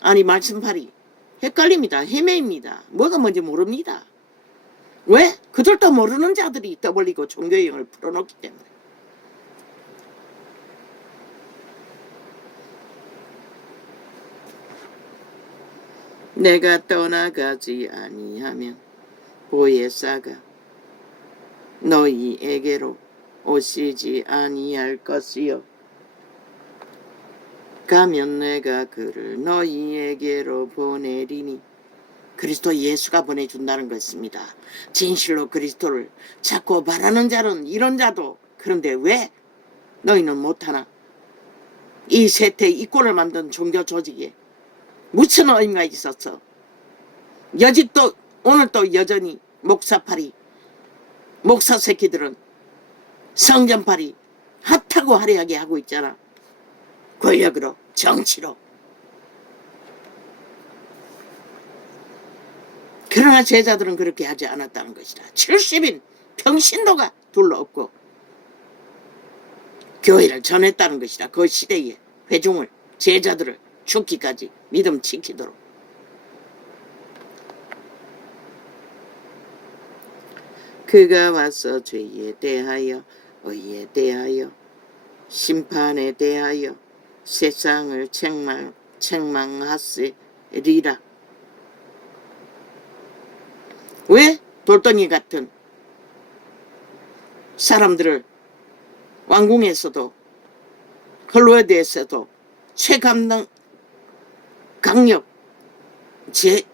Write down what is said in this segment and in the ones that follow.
아니 말씀팔이 헷갈립니다. 헤매입니다. 뭐가 뭔지 모릅니다. 왜? 그들도 모르는 자들이 떠벌리고 종교형을 풀어놓기 때문에. 내가 떠나가지 아니하면 보혜사가 너희에게로 오시지 아니할 것이요 가면 내가 그를 너희에게로 보내리니. 그리스도 예수가 보내준다는 것입니다. 진실로 그리스도를 찾고 바라는 자는 이런 자도. 그런데 왜 너희는 못하나? 이 세태 이꼴을 만든 종교 조직에 무슨 의미가 있었어? 여직도 오늘도 여전히 목사팔이 목사 새끼들은 성전팔이 핫하고 화려하게 하고 있잖아. 권력으로 정치로. 그러나 제자들은 그렇게 하지 않았다는 것이다. 70인 평신도가 둘러 없고 교회를 전했다는 것이다. 그 시대에 회중을 제자들을 죽기까지 믿음 지키도록. 그가 와서 죄에 대하여 의에 대하여 심판에 대하여 세상을 책망하시리라. 왜 돌덩이 같은 사람들을 왕궁에서도 헐리우드에서도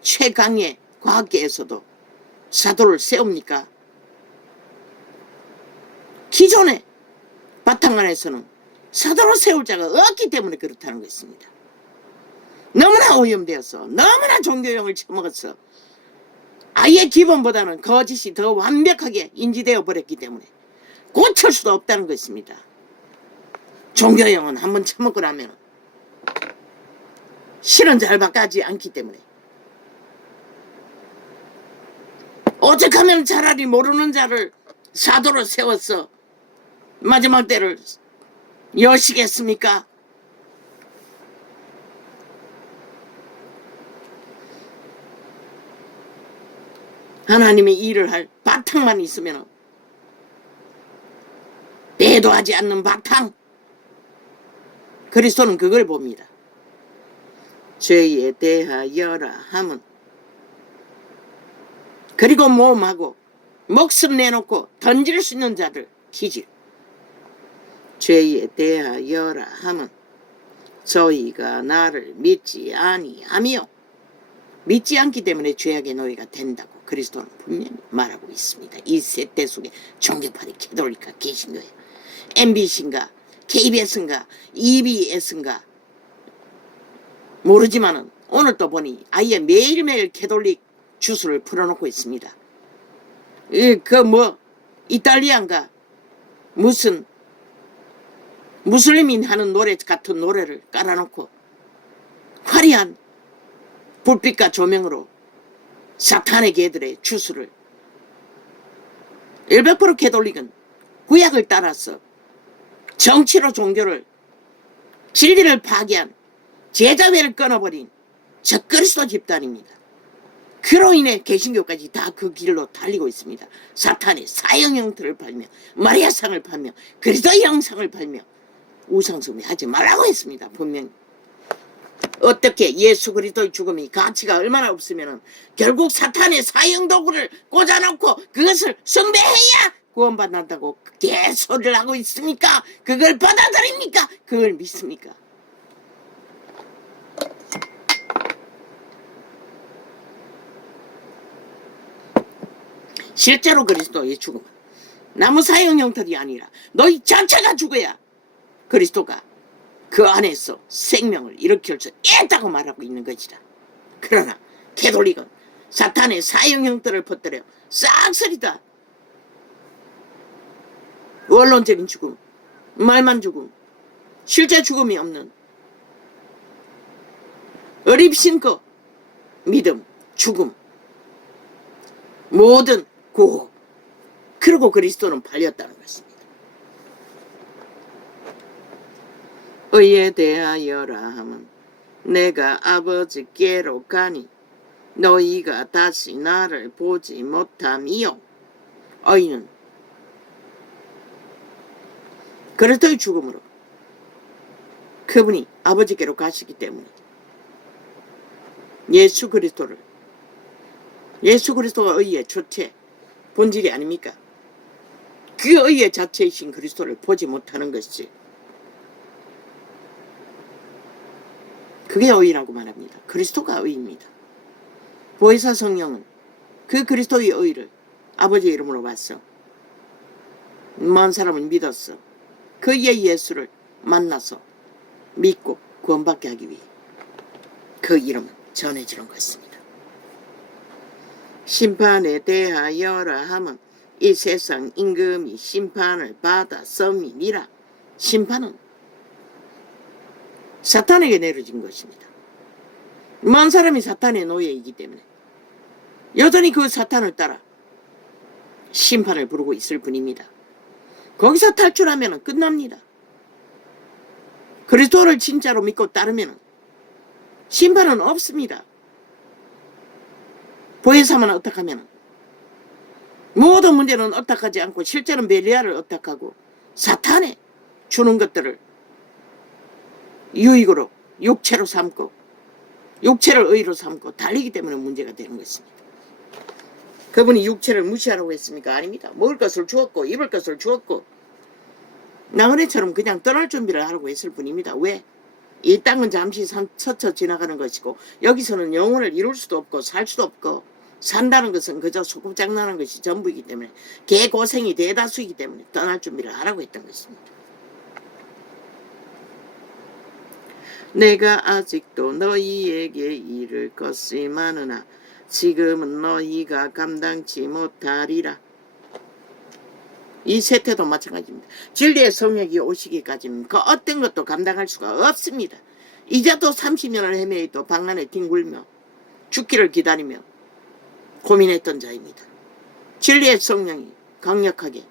최강의 과학계에서도 사도를 세웁니까? 기존의 바탕 안에서는 사도를 세울 자가 없기 때문에 그렇다는 것입니다. 너무나 오염되어서 너무나 종교형을 처먹어서 아예 기본보다는 거짓이 더 완벽하게 인지되어 버렸기 때문에 고칠 수도 없다는 것입니다. 종교형은 한번 처먹고 나면 실은 잘 바꾸지 않기 때문에. 오죽하면 차라리 모르는 자를 사도로 세워서 마지막 때를 여시겠습니까? 하나님의 일을 할 바탕만 있으면, 배도하지 않는 바탕, 그리스도는 그걸 봅니다. 죄에 대하여라 함은, 그리고 모험하고 목숨 내놓고 던질 수 있는 자를 기질. 죄에 대하여라 함은 저희가 나를 믿지 아니하며, 믿지 않기 때문에 죄악의 노예가 된다고 그리스도는 분명히 말하고 있습니다. 이 세대 속에 종교파리 캐톨리카 계신 거예요. MBC인가 KBS인가 EBS인가 모르지만은 오늘 또 보니 아예 매일매일 캐톨릭 주스를 풀어놓고 있습니다. 이탈리아인가 무슨 무슬림인 하는 노래 같은 노래를 깔아놓고 화려한 불빛과 조명으로 사탄의 개들의 주스를. 100% 캐톨릭은 구약을 따라서 정치로 종교를, 진리를 파괴한, 제자회를 끊어버린 적그리스도 집단입니다. 그로 인해 개신교까지 다 그 길로 달리고 있습니다. 사탄의 사형 형태를 팔며 마리아상을 팔며 그리스도의 형상을 팔며 우상숭배하지 말라고 했습니다. 분명히. 어떻게 예수 그리스도의 죽음이 가치가 얼마나 없으면 결국 사탄의 사형 도구를 꽂아놓고 그것을 숭배해야 구원받는다고 개소리를 하고 있습니까? 그걸 받아들입니까? 그걸 믿습니까? 실제로 그리스도의 죽음은 나무 사형 형태이 아니라 너희 자체가 죽어야 그리스도가 그 안에서 생명을 일으킬 수 있다고 말하고 있는 것이다. 그러나 캐톨릭은 사탄의 사형 형태를 퍼뜨려 싹쓸이다. 원론적인 죽음, 말만 죽음, 실제 죽음이 없는 어립신고 믿음, 죽음, 모든 구호. 그리고 그리스도는 팔렸다는 것입니다. 의에 대하여라 함은 내가 아버지께로 가니 너희가 다시 나를 보지 못함이요. 어이는 그리스도의 죽음으로 그분이 아버지께로 가시기 때문에 예수 그리스도가 의의 주체 본질이 아닙니까? 그 의의 자체이신 그리스도를 보지 못하는 것이 그게 의라고 말합니다. 그리스도가 의입니다. 보혜사 성령은 그 그리스도의 의를 아버지의 이름으로 봤어. 먼 사람은 믿었어. 그의 예수를 만나서 믿고 구원받게 하기 위해 그 이름은 전해지는 것입니다. 심판에 대하여라 하면 이 세상 임금이 심판을 받아 썸이니라. 심판은 사탄에게 내려진 것입니다. 먼 사람이 사탄의 노예이기 때문에 여전히 그 사탄을 따라 심판을 부르고 있을 뿐입니다. 거기서 탈출하면 끝납니다. 그리스도를 진짜로 믿고 따르면 심판은 없습니다. 보혜사만 어떡하면 모든 문제는 어떡하지 않고 실제는 벨리알을 어떡하고 사탄에 주는 것들을 유익으로 육체로 삼고 육체를 의로 삼고 달리기 때문에 문제가 되는 것입니다. 그분이 육체를 무시하라고 했습니까? 아닙니다. 먹을 것을 주었고 입을 것을 주었고 나그네처럼 그냥 떠날 준비를 하라고 했을 뿐입니다. 왜? 이 땅은 잠시 스쳐 지나가는 것이고 여기서는 영혼을 이룰 수도 없고 살 수도 없고 산다는 것은 그저 소꿉장난하는 것이 전부이기 때문에 개고생이 대다수이기 때문에 떠날 준비를 하라고 했던 것입니다. 내가 아직도 너희에게 이를 것이 많으나 지금은 너희가 감당치 못하리라. 이 세태도 마찬가지입니다. 진리의 성령이 오시기까지는 그 어떤 것도 감당할 수가 없습니다. 이제도 30년을 헤매도 방 안에 뒹굴며 죽기를 기다리며 고민했던 자입니다. 진리의 성령이 강력하게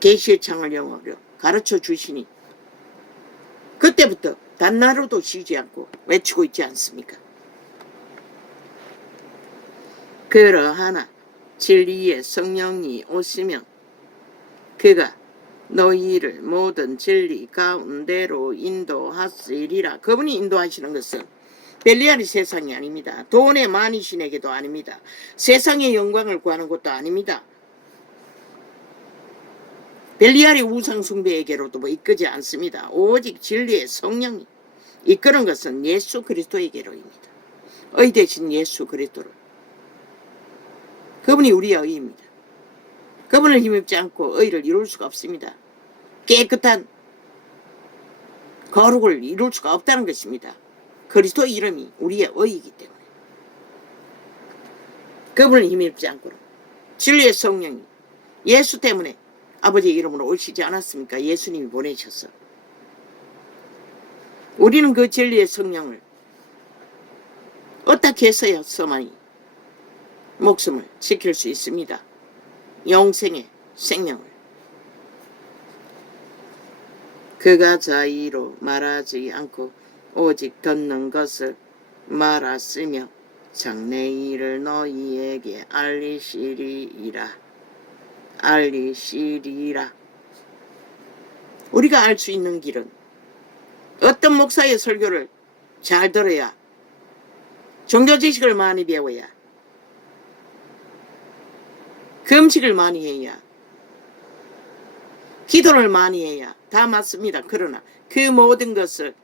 계시의 창을 영어로 가르쳐 주시니 그때부터 단나로도 쉬지 않고 외치고 있지 않습니까? 그러하나 진리의 성령이 오시면 그가 너희를 모든 진리 가운데로 인도하시리라. 그분이 인도하시는 것은 벨리알이 세상이 아닙니다. 돈의 많이신에게도 아닙니다. 세상의 영광을 구하는 것도 아닙니다. 벨리알이 우상숭배에게로도 이끄지 않습니다. 오직 진리의 성령이 이끄는 것은 예수 그리스도에게로입니다. 의 대신 예수 그리스도로. 그분이 우리의 의입니다. 그분을 힘입지 않고 의를 이룰 수가 없습니다. 깨끗한 거룩을 이룰 수가 없다는 것입니다. 그리스도의 이름이 우리의 의이기 때문에 그분을 힘입지 않고 진리의 성령이 예수 때문에 아버지의 이름으로 오시지 않았습니까? 예수님이 보내셔서 우리는 그 진리의 성령을 어떻게 해서야서만이 목숨을 지킬 수 있습니다. 영생의 생명을. 그가 자의로 말하지 않고 오직 듣는 것을 말하시며 장래일을 너희에게 알리시리라. 우리가 알 수 있는 길은 어떤 목사의 설교를 잘 들어야, 종교 지식을 많이 배워야, 금식을 많이 해야, 기도를 많이 해야 다 맞습니다. 그러나 그 모든 것을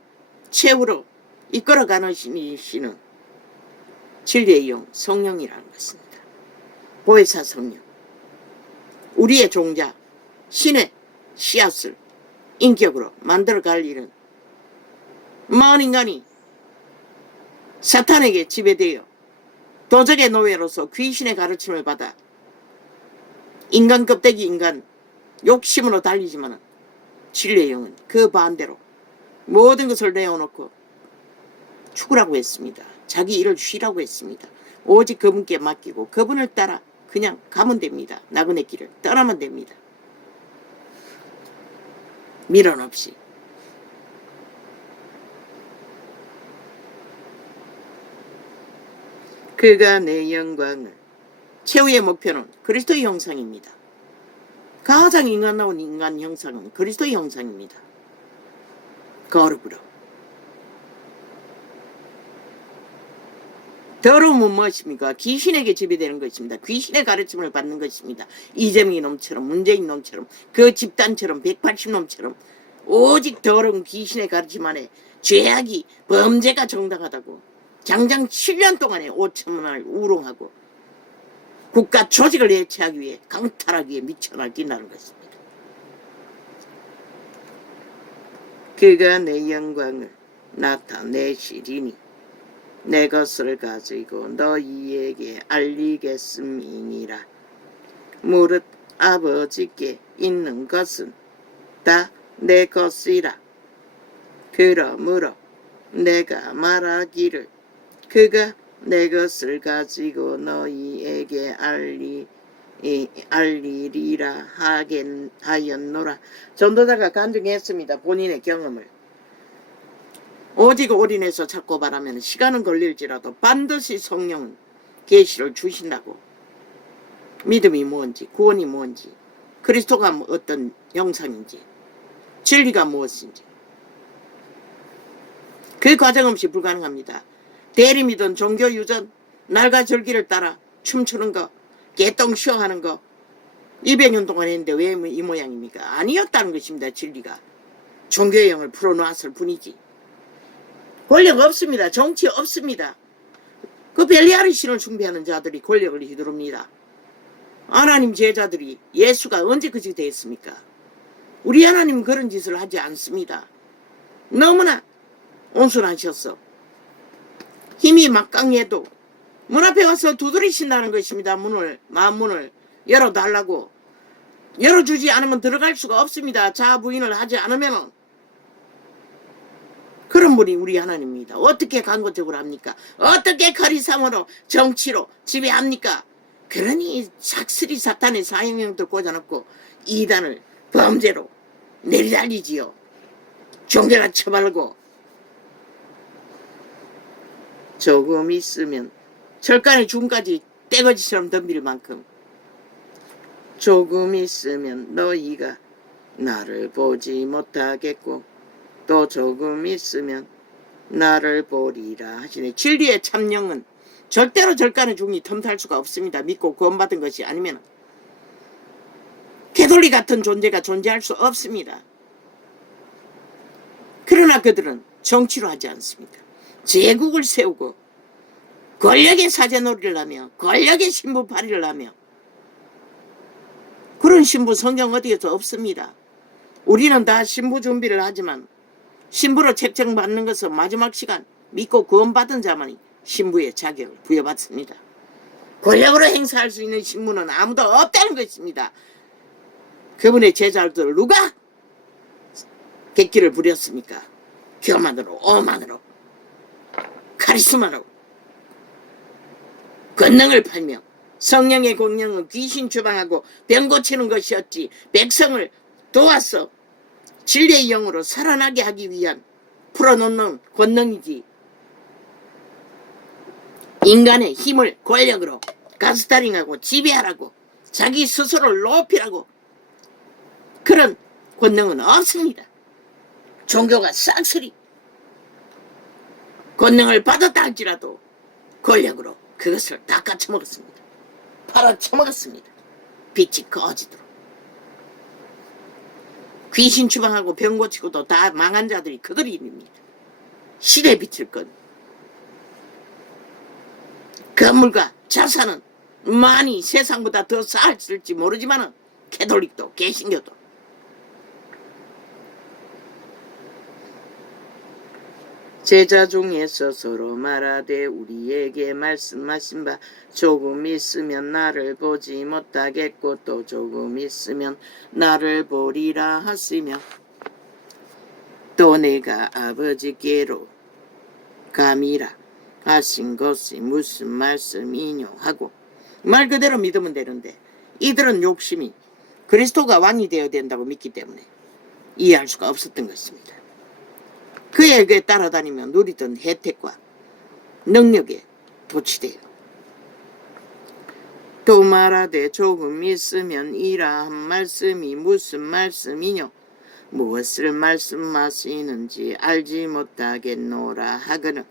최후로 이끌어가는 신이시는 진리의 영 성령이라는 것입니다. 보혜사 성령, 우리의 종자 신의 씨앗을 인격으로 만들어갈 일은 먼 인간이 사탄에게 지배되어 도적의 노예로서 귀신의 가르침을 받아 인간 껍데기 인간 욕심으로 달리지만 진리의 영은 그 반대로 모든 것을 내어놓고 죽으라고 했습니다. 자기 일을 쉬라고 했습니다. 오직 그분께 맡기고 그분을 따라 그냥 가면 됩니다. 나그네 길을 떠나면 됩니다. 미련 없이. 그가 내 영광을. 최후의 목표는 그리스도의 형상입니다. 가장 인간다운 인간 형상은 그리스도의 형상입니다. 거룩으로. 더러움은 무엇입니까? 귀신에게 지배되는 것입니다. 귀신의 가르침을 받는 것입니다. 이재명이 놈처럼, 문재인 놈처럼, 그 집단처럼, 180놈처럼 오직 더러운 귀신의 가르침 안에 죄악이, 범죄가 정당하다고 장장 7년 동안에 5천만 원을 우롱하고 국가 조직을 해체하기 위해, 강탈하기 위해 미쳐날뛴다는 것입니다. 그가 내 영광을 나타내시리니 내 것을 가지고 너희에게 알리겠음이니라. 무릇 아버지께 있는 것은 다 내 것이라. 그러므로 내가 말하기를 그가 내 것을 가지고 너희에게 알리리라 하였노라. 전도자가 간증했습니다. 본인의 경험을. 오직 올인해서 찾고 바라면 시간은 걸릴지라도 반드시 성령은 계시를 주신다고. 믿음이 뭔지, 구원이 뭔지, 그리스도가 어떤 형상인지, 진리가 무엇인지 그 과정 없이 불가능합니다. 대림이든 종교유전, 날과 절기를 따라 춤추는 거, 개똥 쉬어하는 거 200년 동안 했는데 왜 이 모양입니까? 아니었다는 것입니다. 진리가. 종교의 영을 풀어놓았을 뿐이지. 권력 없습니다. 정치 없습니다. 그 벨리아르 신을 숭배하는 자들이 권력을 휘두릅니다. 하나님 제자들이 예수가 언제 그지 됐습니까? 우리 하나님은 그런 짓을 하지 않습니다. 너무나 온순하셨어. 힘이 막강해도 문 앞에 와서 두드리신다는 것입니다. 마음문을 열어달라고. 열어주지 않으면 들어갈 수가 없습니다. 자부인을 하지 않으면. 그런 분이 우리 하나님입니다. 어떻게 강구적으로 합니까? 어떻게 카리스마로 정치로 지배합니까? 그러니 착스리 사탄의 사형형도 꽂아놓고 이단을 범죄로 내리달리지요. 종교나 처벌고. 조금 있으면 철간의 중까지 떼거지처럼 덤빌 만큼 조금 있으면 너희가 나를 보지 못하겠고 또 조금 있으면 나를 보리라 하시네. 진리의 참영은 절대로 절간의 중이 틈탈 수가 없습니다. 믿고 구원받은 것이 아니면 개돌리 같은 존재가 존재할 수 없습니다. 그러나 그들은 정치로 하지 않습니다. 제국을 세우고 권력의 사제놀이를 하며 권력의 신부 발휘를 하며 그런 신부 성경 어디에도 없습니다. 우리는 다 신부 준비를 하지만 신부로 책정받는 것은 마지막 시간 믿고 구원받은 자만이 신부의 자격을 부여받습니다. 권력으로 행사할 수 있는 신부는 아무도 없다는 것입니다. 그분의 제자들 누가 객기를 부렸습니까? 교만으로, 오만으로, 카리스마로, 권능을 팔며 성령의 공령은 귀신 주방하고 병 고치는 것이었지 백성을 도와서 진리의 영으로 살아나게 하기 위한 풀어놓는 권능이지. 인간의 힘을 권력으로 가스타링하고 지배하라고 자기 스스로를 높이라고 그런 권능은 없습니다. 종교가 싹쓸이 권능을 받았다 할지라도 권력으로 그것을 다 까쳐먹었습니다. 팔아쳐먹었습니다. 빛이 꺼지도록. 귀신 추방하고 병 고치고도 다 망한 자들이 그들이 입니다. 시대 빛을 건 건물과 자산은 많이 세상보다 더 쌓았을지 모르지만 캐톨릭도 개신교도 제자 중에서 서로 말하되 우리에게 말씀하신 바 조금 있으면 나를 보지 못하겠고 또 조금 있으면 나를 보리라 하시며 또 내가 아버지께로 감이라 하신 것이 무슨 말씀이뇨 하고 말 그대로 믿으면 되는데 이들은 욕심이 그리스도가 왕이 되어야 된다고 믿기 때문에 이해할 수가 없었던 것입니다. 그에게 따라다니며 누리던 혜택과 능력에 도취돼요. 또 말하되 조금 있으면 이라 한 말씀이 무슨 말씀이뇨 무엇을 말씀하시는지 알지 못하겠노라 하거늘.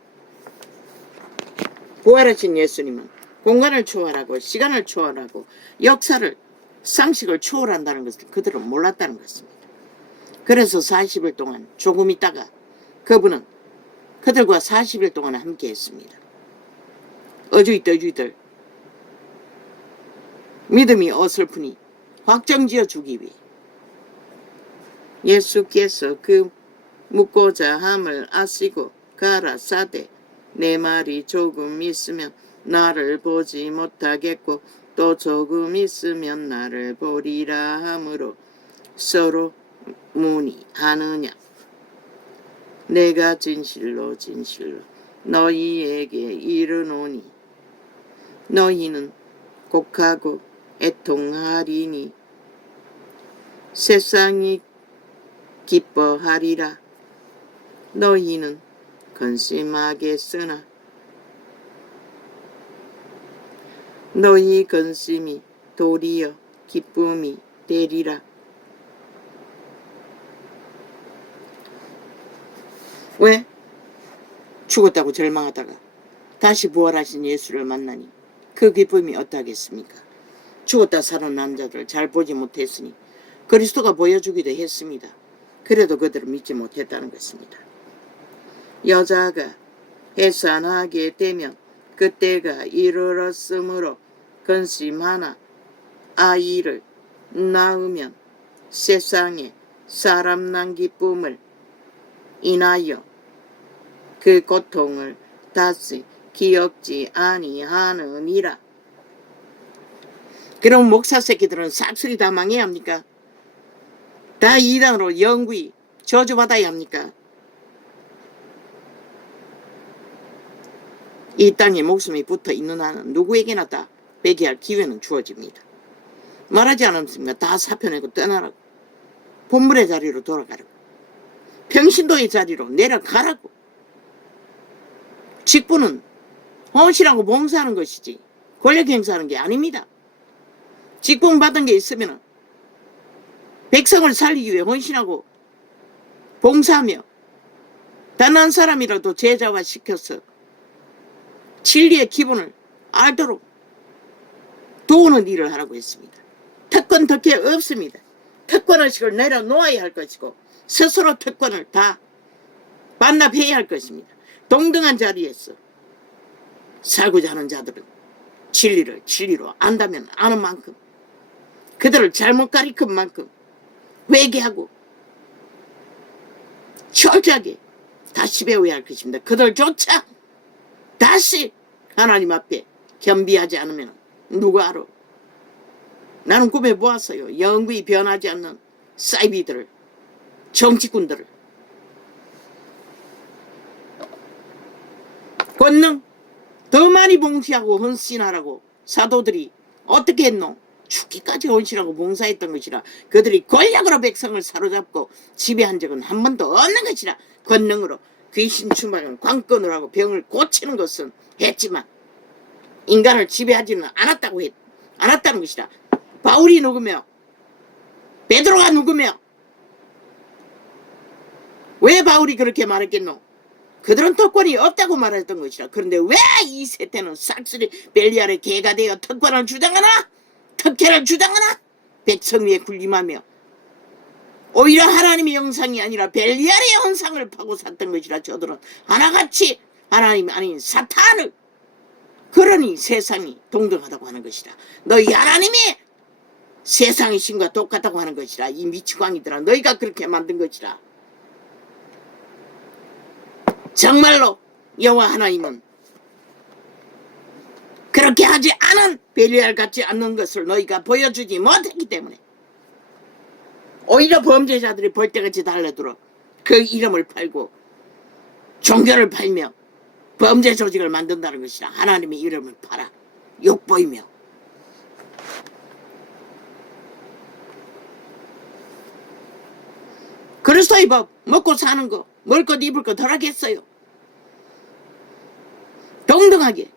부활하신 예수님은 공간을 초월하고 시간을 초월하고 역사를 상식을 초월한다는 것을 그들은 몰랐다는 것입니다. 그래서 40일 동안 조금 있다가 그분은 그들과 40일 동안 함께 했습니다. 어주이떠주이들 믿음이 어설프니 확정지어 주기 위해 예수께서 그 묻고자 함을 아시고 가라사대 내 말이 조금 있으면 나를 보지 못하겠고 또 조금 있으면 나를 보리라 하므로 서로 문의하느냐. 내가 진실로 진실로 너희에게 이르노니 너희는 곡하고 애통하리니 세상이 기뻐하리라. 너희는 근심하겠으나 너희 근심이 도리어 기쁨이 되리라. 왜? 죽었다고 절망하다가 다시 부활하신 예수를 만나니 그 기쁨이 어떠하겠습니까? 죽었다 살아난 자들 잘 보지 못했으니 그리스도가 보여주기도 했습니다. 그래도 그들은 믿지 못했다는 것입니다. 여자가 해산하게 되면 그때가 이르렀으므로 근심하나 아이를 낳으면 세상에 사람 난 기쁨을 인하여 그 고통을 다시 기억지 아니하느니라. 그럼 목사 새끼들은 싹쓸이 다 망해야 합니까? 다 이단으로 영구히 저주받아야 합니까? 이 땅에 목숨이 붙어 있는 한은 누구에게나 다 회개할 기회는 주어집니다. 말하지 않았습니까? 다 사표내고 떠나라고. 본물의 자리로 돌아가라고. 평신도의 자리로 내려가라고. 직분은 헌신하고 봉사하는 것이지 권력 행사하는 게 아닙니다. 직분 받은 게 있으면 백성을 살리기 위해 헌신하고 봉사하며 단 한 사람이라도 제자화 시켜서 진리의 기본을 알도록 도우는 일을 하라고 했습니다. 특권 덕혜 없습니다. 특권의식을 내려놓아야 할 것이고 스스로 특권을 다 반납해야 할 것입니다. 동등한 자리에서 살고자 하는 자들은 진리를 진리로 안다면 아는 만큼 그들을 잘못 가리킨 만큼 회개하고 철저하게 다시 배워야 할 것입니다. 그들조차 다시 하나님 앞에 겸비하지 않으면 누가 알아? 나는 꿈에 보았어요. 영구히 변하지 않는 사이비들을, 정치꾼들을. 권능 더 많이 봉시하고 헌신하라고 사도들이 어떻게 했노? 죽기까지 헌신하고 봉사했던 것이라. 그들이 권력으로 백성을 사로잡고 지배한 적은 한 번도 없는 것이라. 권능으로 귀신 추방을 관건으로 하고 병을 고치는 것은 했지만 인간을 지배하지는 않았다는 것이라. 바울이 누구며 베드로가 누구며 왜 바울이 그렇게 말했겠노? 그들은 특권이 없다고 말했던 것이라. 그런데 왜 이 세태는 싹쓸이 벨리알의 개가 되어 특권을 주장하나? 특혜를 주장하나? 백성 위에 군림하며 오히려 하나님의 형상이 아니라 벨리알의 형상을 파고 샀던 것이라. 저들은 하나같이 하나님 아닌 사탄을, 그러니 세상이 동등하다고 하는 것이라. 너희 하나님이 세상의 신과 똑같다고 하는 것이라. 이 미치광이들아, 너희가 그렇게 만든 것이라. 정말로 여호와 하나님은 그렇게 하지 않은 벨리알 같지 않는 것을 너희가 보여주지 못했기 때문에 오히려 범죄자들이 벌떼같이 달려들어 그 이름을 팔고 종교를 팔며 범죄 조직을 만든다는 것이라. 하나님의 이름을 팔아 욕보이며 그리스도의 법 먹고 사는 거, 먹을 것 입을 것 덜하겠어요. 동등하게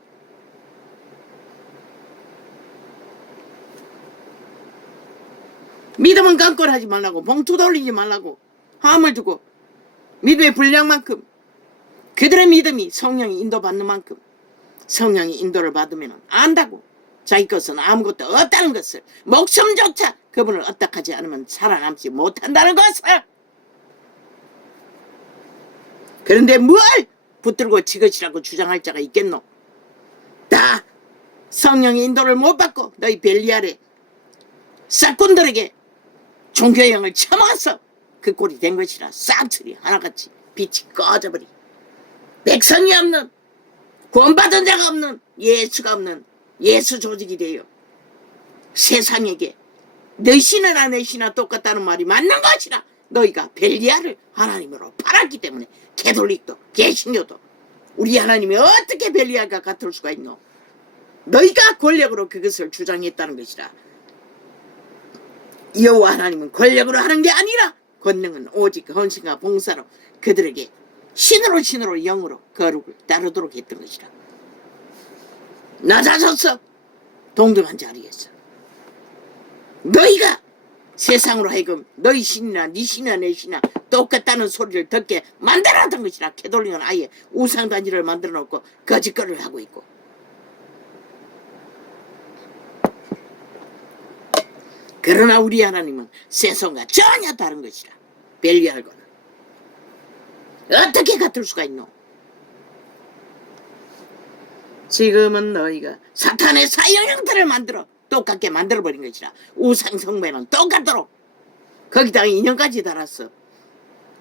믿음은 깜깜하지 말라고, 봉투 돌리지 말라고 함을 두고 믿음의 분량만큼, 그들의 믿음이 성령이 인도받는 만큼 성령이 인도를 받으면 안다고. 자기 것은 아무것도 없다는 것을, 목숨조차 그분을 얻닥하지 않으면 살아남지 못한다는 것을. 그런데 뭘 붙들고 지것이라고 주장할 자가 있겠노? 다 성령의 인도를 못 받고 너희 벨리알의 싹군들에게 종교형을 처먹어서 그 꼴이 된 것이라. 싹쓸이 하나같이 빛이 꺼져버리, 백성이 없는, 구원받은 자가 없는, 예수가 없는 예수 조직이 되어 세상에게 너희 신이나 내 신이나 똑같다는 말이 맞는 것이라. 너희가 벨리알을 하나님으로 팔았기 때문에 개톨릭도 개신교도 우리 하나님이 어떻게 벨리알과 같을 수가 있노? 너희가 권력으로 그것을 주장했다는 것이라. 여호와 하나님은 권력으로 하는 게 아니라 권능은 오직 헌신과 봉사로 그들에게 신으로 영으로 거룩을 따르도록 했던 것이라. 낮아졌어. 동등한 자리에서 너희가 세상으로 하여금 너희 신이나 네 신이나 내 신이나 똑같다는 소리를 듣게 만들어놨던 것이라. 캐톨릭은 아예 우상단지를 만들어 놓고 거짓거리를 하고 있고, 그러나 우리 하나님은 세상과 전혀 다른 것이라. 벨리알과는 어떻게 같을 수가 있노? 지금은 너희가 사탄의 사형 형태를 만들어 똑같게 만들어버린 것이라. 우상 성배는 똑같도록 거기다가 인형까지 달았어.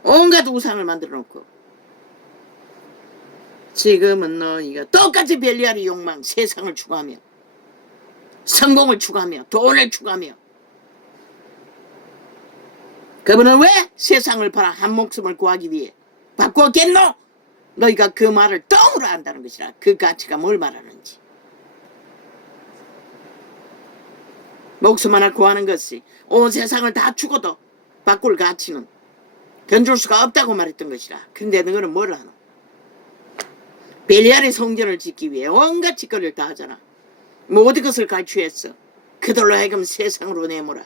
온갖 우상을 만들어 놓고. 지금은 너희가 똑같이 벨리알의 욕망, 세상을 추구하며 성공을 추구하며 돈을 추구하며, 그분은 왜 세상을 팔아 한 목숨을 구하기 위해 바꾸었겠노? 너희가 그 말을 똥으로 안다는 것이라. 그 가치가 뭘 말하는지. 목숨 하나 구하는 것이 온 세상을 다 죽어도 바꿀 가치는 견줄 수가 없다고 말했던 것이라. 근데 너희는 뭘 하노? 벨리알의 성전을 짓기 위해 온갖 짓거리를 다 하잖아. 모든 것을 갈취했어. 그들로 하여금 세상으로 내모라.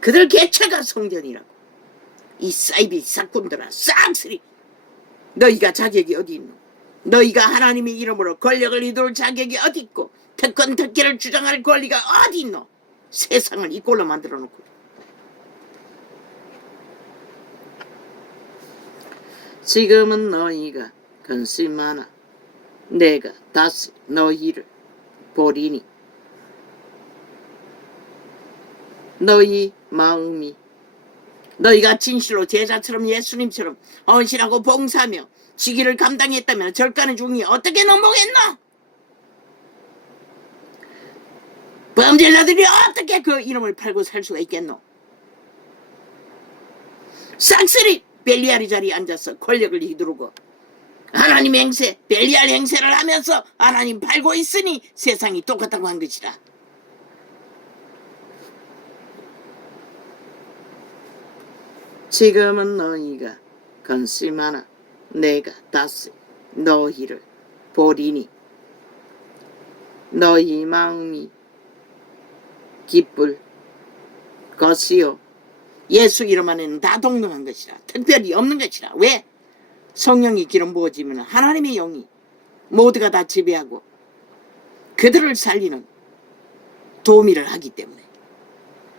그들 개체가 성전이라고. 이 사이비 사꾼들아, 싹쓸이 너희가 자격이 어디 있노? 너희가 하나님의 이름으로 권력을 이룰 자격이 어디 있고 특권 특기를 주장할 권리가 어디 있노? 세상을 이 꼴로 만들어 놓고. 지금은 너희가 근심 많아 내가 다시 너희를 보리니 너희 마음이, 너희가 진실로 제자처럼 예수님처럼 헌신하고 봉사하며 직위를 감당했다면 절간의 중이 어떻게 넘어겠노? 범죄자들이 어떻게 그 이름을 팔고 살 수가 있겠노? 싹쓸이 벨리알의 자리에 앉아서 권력을 휘두르고 하나님 행세, 벨리알 행세를 하면서 하나님 팔고 있으니 세상이 똑같다고 한 것이라. 지금은 너희가 근심하나 내가 다시 너희를 보리니 너희 마음이 기쁠 것이요. 예수 이름 안에는 다 동등한 것이라. 특별히 없는 것이라. 왜? 성령이 기름 부어지면 하나님의 영이 모두가 다 지배하고 그들을 살리는 도우미를 하기 때문에.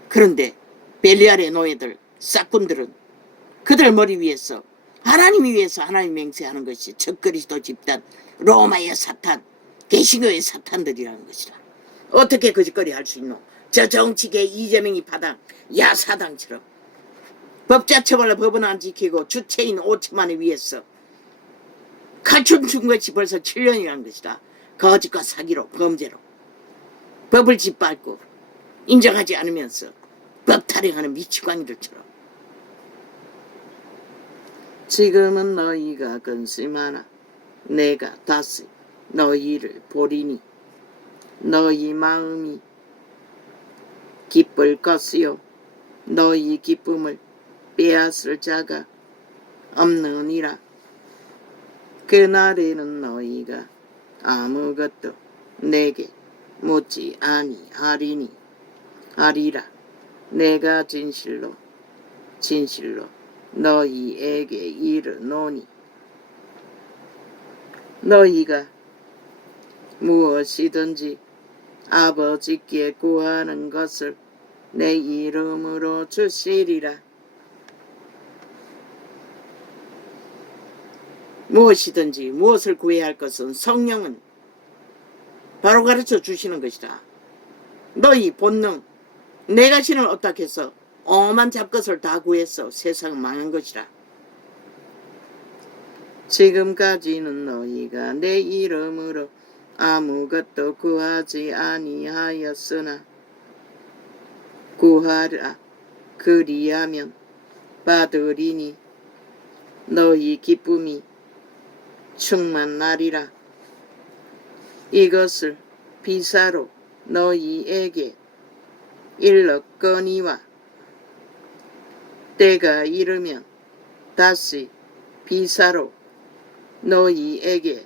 그런데 벨리알의 노예들, 싹군들은 그들 머리 위에서 하나님이 위해서 하나님 맹세하는 것이 적그리스도 집단, 로마의 사탄, 개신교의 사탄들이라는 것이라. 어떻게 거짓거리 할 수 있노? 저 정치계 이재명이 파당 야사당처럼 법자처벌로 법은 안 지키고 주체인 5천만에 위해서 칼춤 춘 것이 벌써 7년이라는 것이다. 거짓과 사기로, 범죄로 법을 짓밟고 인정하지 않으면서 법 타령하는 미치광이들처럼. 지금은 너희가 근심하나 내가 다시 너희를 보리니 너희 마음이 기쁠 것이요. 너희 기쁨을 빼앗을 자가 없느니라. 그날에는 너희가 아무것도 내게 묻지 아니하리라. 내가 진실로 진실로 너희에게 이르노니 너희가 무엇이든지 아버지께 구하는 것을 내 이름으로 주시리라. 무엇이든지 무엇을 구해야 할 것은 성령은 바로 가르쳐 주시는 것이다. 너희 본능, 내가 신을 어떻게 해서 엄한 잡것을 다 구했어. 세상 망한 것이라. 지금까지는 너희가 내 이름으로 아무것도 구하지 아니하였으나 구하라. 그리하면 받으리니 너희 기쁨이 충만하리라. 이것을 비사로 너희에게 일렀거니와 때가 이르면 다시 비사로 너희에게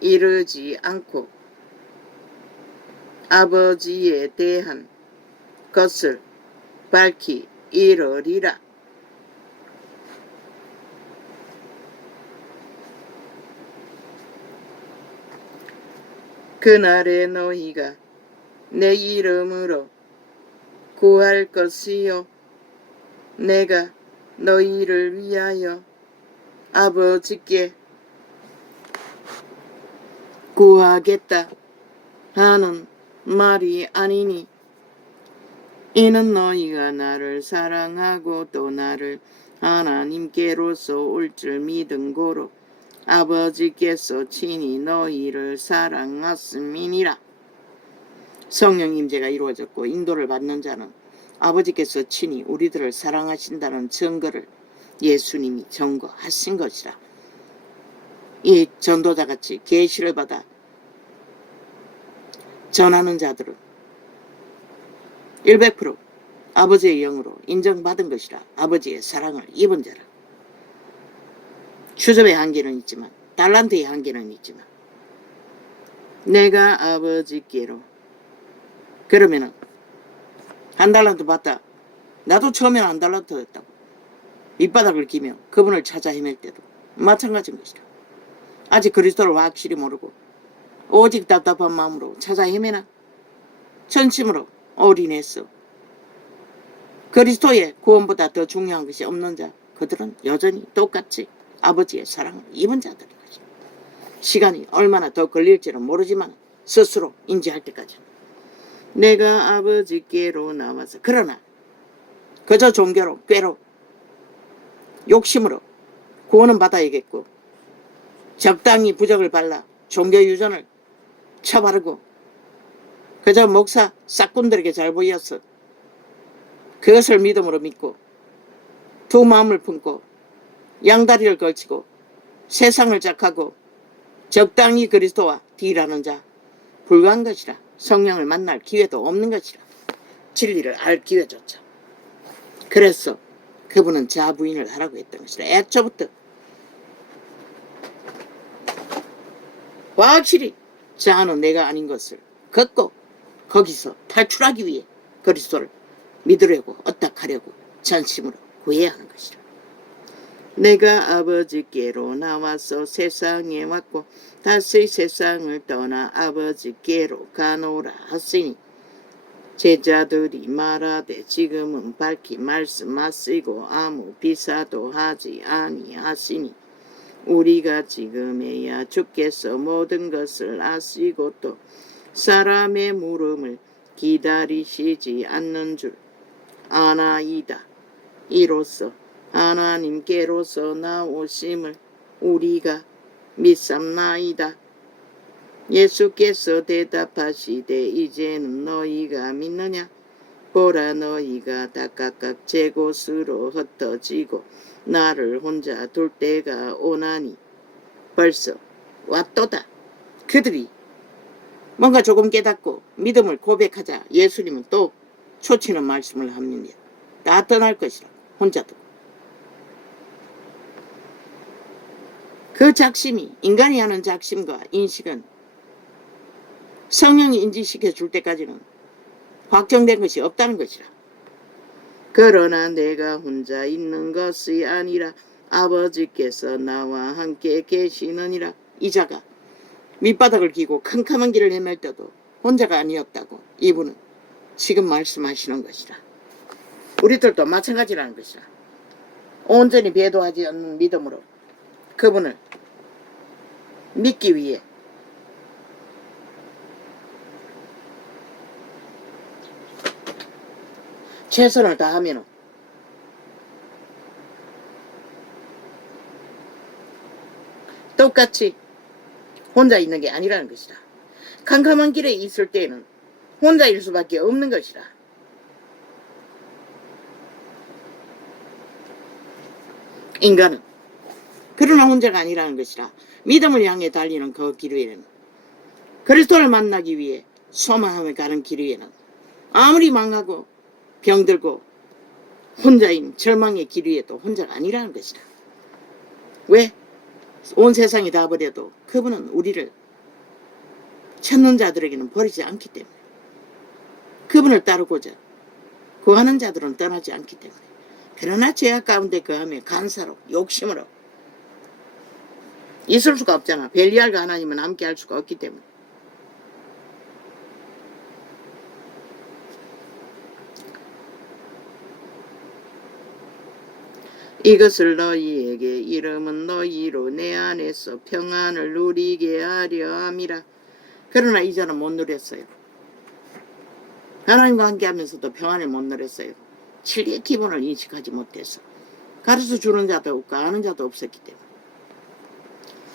이르지 않고 아버지에 대한 것을 밝히 이르리라. 그날에 너희가 내 이름으로 구할 것이요 내가 너희를 위하여 아버지께 구하겠다 하는 말이 아니니 이는 너희가 나를 사랑하고 또 나를 하나님께로서 올 줄 믿은 고로 아버지께서 친히 너희를 사랑하심이니라. 성령 임재가 이루어졌고 인도를 받는 자는 아버지께서 친히 우리들을 사랑하신다는 증거를 예수님이 증거하신 것이라. 이 전도자같이 계시를 받아 전하는 자들은 100% 아버지의 영으로 인정받은 것이라. 아버지의 사랑을 입은 자라. 추접의 한계는 있지만 달란트의 한계는 있지만 내가 아버지께로 그러면은 한 달란트 받다. 나도 처음에는 한 달란트였다고 밑바닥을 기며 그분을 찾아 헤맬 때도 마찬가지인 것이라. 아직 그리스도를 확실히 모르고 오직 답답한 마음으로 찾아 헤매나 전심으로 올인했어. 그리스도의 구원보다 더 중요한 것이 없는 자, 그들은 여전히 똑같이 아버지의 사랑을 입은 자들인 것이다. 시간이 얼마나 더 걸릴지는 모르지만 스스로 인지할 때까지 내가 아버지께로 나와서 그러나 그저 종교로 꾀로 욕심으로 구원은 받아야겠고 적당히 부적을 발라 종교 유전을 쳐바르고 그저 목사 싹군들에게 잘 보여서 그것을 믿음으로 믿고 두 마음을 품고 양다리를 걸치고 세상을 작하고 적당히 그리스도와 딜하는 자 불가한 것이라. 성령을 만날 기회도 없는 것이라. 진리를 알 기회조차. 그래서 그분은 자부인을 하라고 했던 것이라. 애초부터 확실히 자아는 내가 아닌 것을 걷고 거기서 탈출하기 위해 그리스도를 믿으려고 어떡하려고 전심으로 구해야 하는 것이라. 내가 아버지께로 나와서 세상에 왔고 다시 세상을 떠나 아버지께로 가노라 하시니 제자들이 말하되 지금은 밝히 말씀하시고 아무 비사도 하지 아니하시니 우리가 지금에야 주께서 모든 것을 아시고 또 사람의 물음을 기다리시지 않는 줄 아나이다. 이로써 하나님께로서 나오심을 우리가 믿삼나이다. 예수께서 대답하시되 이제는 너희가 믿느냐? 보라 너희가 다 각각 제 곳으로 흩어지고 나를 혼자 둘 때가 오나니 벌써 왔도다. 그들이 뭔가 조금 깨닫고 믿음을 고백하자 예수님은 또 초치는 말씀을 합니다. 다 떠날 것이라. 혼자 두고. 그 작심이 인간이 하는 작심과 인식은 성령이 인지시켜 줄 때까지는 확정된 것이 없다는 것이라. 그러나 내가 혼자 있는 것이 아니라 아버지께서 나와 함께 계시느니라. 이자가 밑바닥을 기고 캄캄한 길을 헤맬 때도 혼자가 아니었다고 이분은 지금 말씀하시는 것이라. 우리들도 마찬가지라는 것이라. 온전히 배도하지 않는 믿음으로 그분을 믿기 위해 최선을 다하면 똑같이 혼자 있는 게 아니라는 것이다. 캄캄한 길에 있을 때에는 혼자일 수밖에 없는 것이다. 인간은 그러나 혼자가 아니라는 것이라. 믿음을 향해 달리는 그 길 위에는, 그리스도를 만나기 위해 소망하며 가는 길 위에는 아무리 망하고 병들고 혼자인 절망의 길 위에도 혼자가 아니라는 것이다. 왜? 온 세상이 다 버려도 그분은 우리를 찾는 자들에게는 버리지 않기 때문에, 그분을 따르고자 구하는 자들은 떠나지 않기 때문에. 그러나 죄악 가운데 거하며 간사로 욕심으로 있을 수가 없잖아. 벨리알과 하나님은 함께 할 수가 없기 때문에. 이것을 너희에게 이름은 너희로 내 안에서 평안을 누리게 하려 함이라. 그러나 이전은 못 누렸어요. 하나님과 함께 하면서도 평안을 못 누렸어요. 진리의 기본을 인식하지 못해서. 가르쳐 주는 자도 없고 아는 자도 없었기 때문에.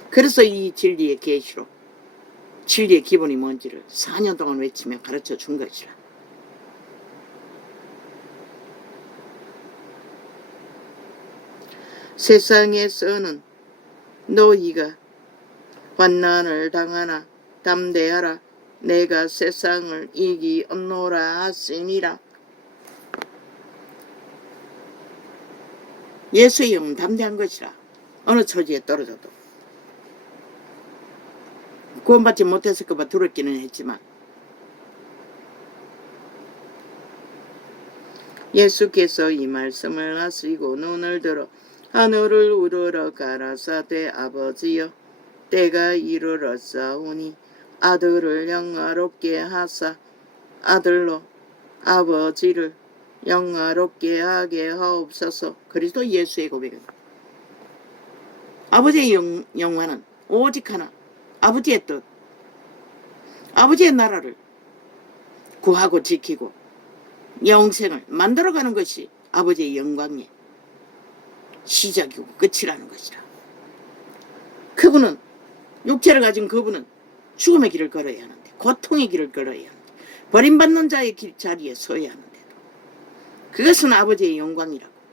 그래서 이 진리의 계시로 진리의 기본이 뭔지를 4년 동안 외치며 가르쳐 준 것이라. 세상에서는 너희가 환난을 당하나 담대하라. 내가 세상을 이기었노라 하시니라. 예수의 영은 담대한 것이라. 어느 처지에 떨어져도. 구원받지 못했을까봐 두렵기는 했지만 예수께서 이 말씀을 하시고 눈을 들어 하늘을 우러러 가라사대 아버지여 때가 이르렀사오니 아들을 영화롭게 하사 아들로 아버지를 영화롭게 하게 하옵소서. 그리스도 예수의 고백은 아버지의 영화는 오직 하나, 아버지의 뜻, 아버지의 나라를 구하고 지키고 영생을 만들어가는 것이 아버지의 영광의 시작이고 끝이라는 것이라. 그분은, 육체를 가진 그분은 죽음의 길을 걸어야 하는데, 고통의 길을 걸어야 하는데, 버림받는 자의 자리에 서야 하는데도 그것은 아버지의 영광이라고.